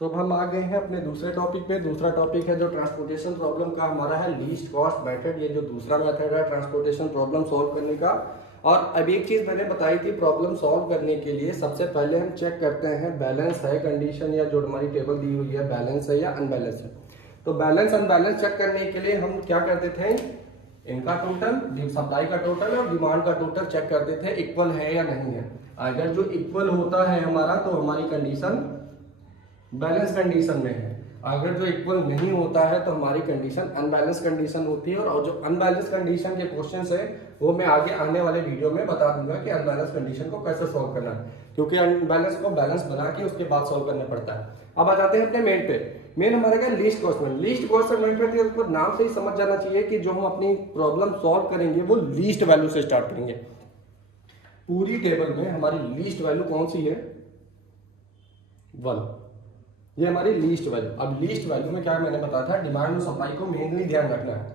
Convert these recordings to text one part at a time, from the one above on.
तो अब हम आ गए हैं अपने दूसरे टॉपिक पे। दूसरा टॉपिक है जो ट्रांसपोर्टेशन प्रॉब्लम का हमारा है, लीस्ट कॉस्ट मेथड। ये जो दूसरा मेथड है ट्रांसपोर्टेशन प्रॉब्लम सॉल्व करने का। और अब एक चीज मैंने बताई थी, प्रॉब्लम सॉल्व करने के लिए सबसे पहले हम चेक करते हैं बैलेंस है कंडीशन, या जो हमारी टेबल दी हुई है बैलेंस है या अनबैलेंस है। तो बैलेंस अनबैलेंस चेक करने के लिए हम क्या करते थे, इनका टोटल, सप्लाई का टोटल और डिमांड का टोटल चेक करते थे इक्वल है या नहीं है। अगर जो इक्वल होता है हमारा तो हमारी कंडीशन बैलेंस कंडीशन में है, अगर जो इक्वल नहीं होता है तो हमारी कंडीशन अनबैलेंस कंडीशन होती है। और जो अनबैलेंस कंडीशन के क्वेश्चंस है वो मैं आगे आने वाले वीडियो में बता दूंगा कि अनबैलेंस कंडीशन को कैसे सॉल्व करना है, क्योंकि अनबैलेंस को बैलेंस बना के उसके बाद सॉल्व करना पड़ता है। अब आ जाते हैं अपने मेन पे। मेन हमारा क्या, least cost method. Least cost method के ऊपर नाम से ही समझ जाना चाहिए कि जो हम अपनी प्रॉब्लम सॉल्व करेंगे वो लीस्ट वैल्यू से स्टार्ट करेंगे। पूरी टेबल में हमारी लीस्ट वैल्यू कौन सी है, 1। ये हमारी लीस्ट वैल्यू। अब लीस्ट वैल्यू में क्या मैंने बताया था, डिमांड और सप्लाई को मेनली ध्यान रखना है।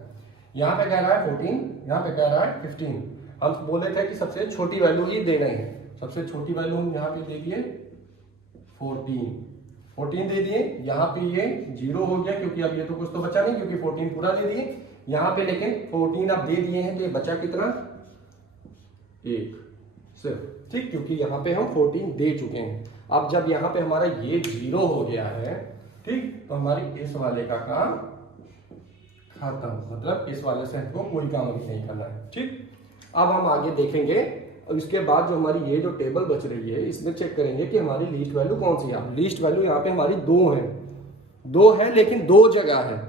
यहाँ पे कह रहा है 14, यहाँ पे कह रहा है 15। हम बोले थे कि सबसे छोटी वैल्यू ही देना है। सबसे छोटी वैल्यू हम यहाँ पे दे दिए 14 दे दिए। यहाँ पे ये 0 हो गया क्योंकि अब ये तो कुछ तो बचा नहीं, क्योंकि 14 पूरा दे दिए यहाँ पे, लेकिन 14 अब दे दिए हैं तो ये बचा कितना, 1 सिर्फ, ठीक, क्योंकि यहाँ पे हम 14 दे चुके हैं। अब जब यहाँ पे हमारा ये 0 हो गया है, ठीक, तो हमारी इस वाले का काम खत्म, मतलब इस वाले से हमको कोई काम अभी नहीं करना है, ठीक। अब हम आगे देखेंगे, इसके बाद जो हमारी ये जो टेबल बच रही है इसमें चेक करेंगे कि हमारी लीस्ट वैल्यू कौन सी है। लीस्ट वैल्यू यहाँ पे हमारी 2 है लेकिन 2 जगह है।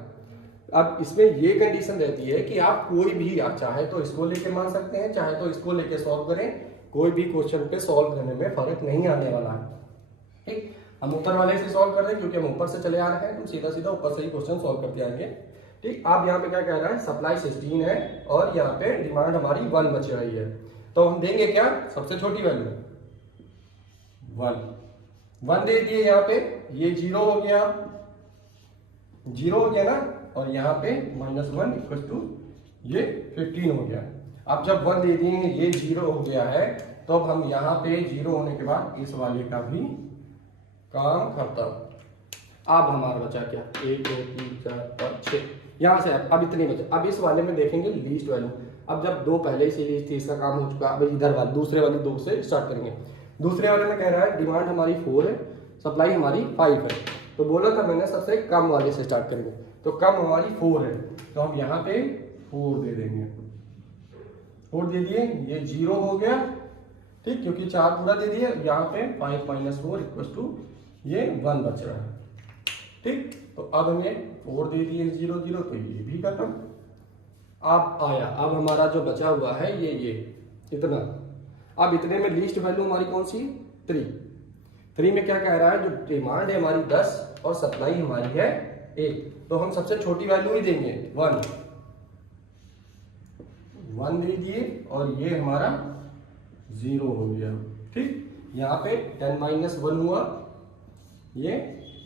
अब इसमें ये कंडीशन रहती है कि आप कोई भी, आप चाहे तो इसको लेके मान सकते हैं, चाहे तो इसको लेके सॉल्व करें, कोई भी क्वेश्चन पे सॉल्व करने में फर्क नहीं आने वाला है, ठीक। हम ऊपर वाले से सॉल्व कर रहे हैं क्योंकि हम ऊपर से चले आ रहे हैं, तो सीधा सीधा ऊपर से ही क्वेश्चन सॉल्व करते आएंगे, ठीक। आप यहाँ पे क्या कह रहा है, सप्लाई 16 है और यहाँ पे डिमांड हमारी 1 बच रही है, तो हम देंगे क्या, सबसे छोटी वैल्यू 1 दे दिए। यहाँ पे ये 0 हो गया, 0 हो गया ना, और यहाँ पे -1 इक्वल टू ये 15 हो गया। अब जब 1 दे दिए, ये 0 हो गया है, तो अब हम यहाँ पे 0 होने के बाद इस वाले का भी काम खत्म। अब हमारा बचा क्या, 1 2 3 4 5 6, यहाँ से अब इतने बचे। अब इस वाले में देखेंगे लीस्ट वैल्यू। अब जब 2 पहले से लीस्ट थी, इसका काम हो चुका, अब इधर वाले दूसरे वाले 2 से स्टार्ट करेंगे। दूसरे वाले में कह रहा है डिमांड हमारी 4 है, सप्लाई हमारी 5 है, तो बोला था मैंने सबसे कम वाले से स्टार्ट करेंगे, तो कम हमारी 4 है, तो हम यहाँ पे 4 दे देंगे। 4 दे दिए, ये 0 हो गया, ठीक, क्योंकि 4 पूरा दे दिए। यहाँ पे 5 - 4 इक्वल टू ये 1 बच रहा है, ठीक। तो अब हमें 4 दे दिए 0 0, तो ये भी खत्म। अब आया, अब हमारा जो बचा हुआ है ये इतना। अब इतने में लीस्ट वैल्यू हमारी कौन सी, 3 में क्या कह रहा है, जो डिमांड है हमारी 10 और सप्लाई हमारी है 1, तो हम सबसे छोटी वैल्यू ही देंगे 1 दे दिए, और ये हमारा 0 हो गया, ठीक। यहाँ पे 10 - 1 हुआ, ये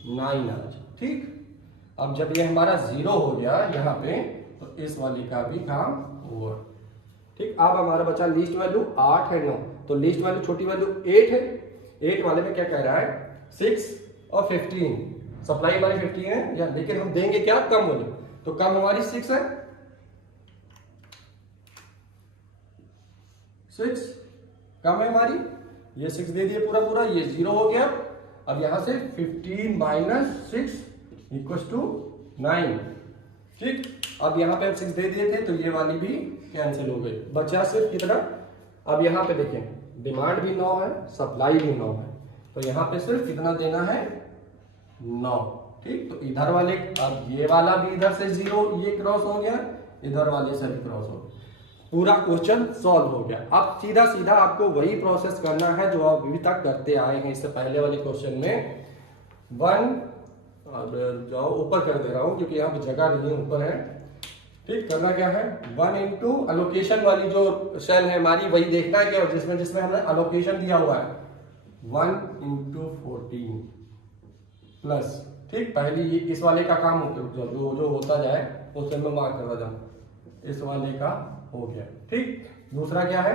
9 आज, ठीक। अब जब ये हमारा 0 हो गया यहाँ पे, तो इस वाले का भी काम हुआ, ठीक। अब हमारा बचा लीस्ट वैल्यू 8 है 9, तो लीस्ट वैल्यू छोटी वैल्यू 8 है। 8 वाले में क्या कह रहा है, 6 और 15, सप्लाई हमारी 15 है या, लेकिन हम देंगे क्या, कम वाली, तो कम हमारी 6 है, 6 कम है हमारी, ये 6 दे दिए पूरा पूरा, ये 0 हो गया। अब यहां से 15 - 6 इक्वल टू 9, ठीक। अब यहाँ पे हम 6 दे दिए थे, तो ये वाली भी कैंसिल हो गई, बचा सिर्फ कितना। अब यहाँ पे देखें, डिमांड भी 9 है, सप्लाई भी 9 है, तो यहाँ पे सिर्फ कितना देना है, 9, ठीक। तो इधर वाले, अब ये वाला भी इधर से 0 ये क्रॉस हो गया, इधर वाले से भी क्रॉस हो गया, पूरा क्वेश्चन सॉल्व हो गया। अब सीधा सीधा आपको वही प्रोसेस करना है जो आप अभी तक करते आए हैं। इससे पहले वाले क्वेश्चन में 1, जाओ ऊपर कर दे रहा हूं क्योंकि यहाँ पे जगह नहीं है, ऊपर है, ठीक। करना क्या है, 1 इंटू अलोकेशन वाली जो सेल है हमारी, वही देखना है कि जिसमें हमने अलोकेशन दिया हुआ है, 1 × 14 प्लस, ठीक। पहले ये इस वाले का काम जो होता जाए उससे मैं मार्क करता जाऊं, इस वाले का हो गया, ठीक। दूसरा क्या है,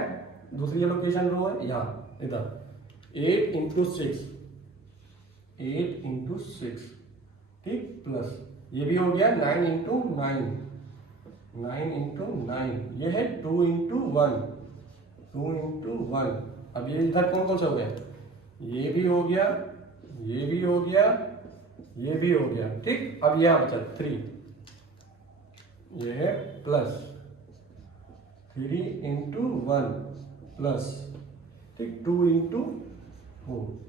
दूसरी लोकेशन रो है यहाँ, इधर 8 × 6 8 इंटू 6, ठीक, प्लस ये भी हो गया 9 इंटू 9, 9 इंटू 9, ये है 2 इंटू 1, 2 इंटू 1। अब ये इधर कौन कौन सा हो गया, ये भी हो गया, ये भी हो गया, ये भी हो गया, ठीक। अब यहां बचा 3, ये है प्लस 3 इंटू 1 प्लस, ठीक, 2 इंटू 4।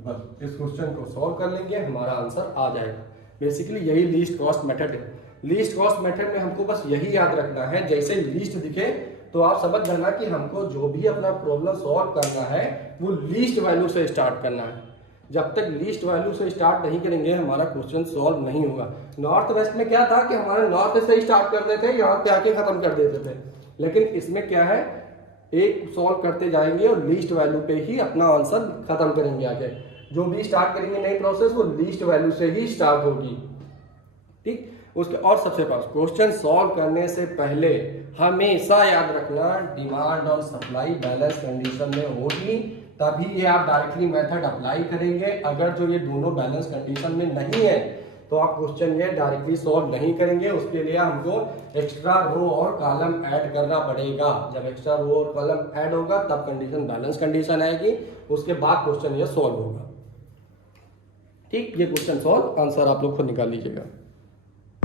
बस इस क्वेश्चन को सॉल्व कर लेंगे, हमारा आंसर आ जाएगा। बेसिकली यही लीस्ट कॉस्ट मेथड है। लीस्ट कॉस्ट मेथड में हमको बस यही याद रखना है, जैसे लीस्ट दिखे तो आप समझ लेना कि हमको जो भी अपना प्रॉब्लम सॉल्व करना है वो लीस्ट वैल्यू से स्टार्ट करना है। जब तक लीस्ट वैल्यू से स्टार्ट नहीं करेंगे हमारा क्वेश्चन सॉल्व नहीं होगा। नॉर्थ वेस्ट में क्या था कि हमारे नॉर्थ से स्टार्ट करते थे, यहाँ पे आके खत्म कर देते थे, लेकिन इसमें क्या है, एक सॉल्व करते जाएंगे और लीस्ट वैल्यू पे ही अपना आंसर खत्म करेंगे। आगे जो भी स्टार्ट करेंगे नई प्रोसेस वो लीस्ट वैल्यू से ही स्टार्ट होगी, ठीक। उसके और सबसे पास क्वेश्चन सॉल्व करने से पहले हमेशा याद रखना डिमांड और सप्लाई बैलेंस कंडीशन में होगी, तभी ये आप डायरेक्टली मेथड अप्लाई करेंगे। अगर जो ये दोनों बैलेंस कंडीशन में नहीं है तो आप क्वेश्चन ये डायरेक्टली सॉल्व नहीं करेंगे। उसके लिए हमको एक्स्ट्रा रो और कॉलम ऐड करना पड़ेगा। जब एक्स्ट्रा रो और कॉलम ऐड होगा तब कंडीशन बैलेंस कंडीशन आएगी, उसके बाद क्वेश्चन ये सॉल्व होगा, ठीक। ये क्वेश्चन सॉल्व, आंसर आप लोग खुद निकाल लीजिएगा।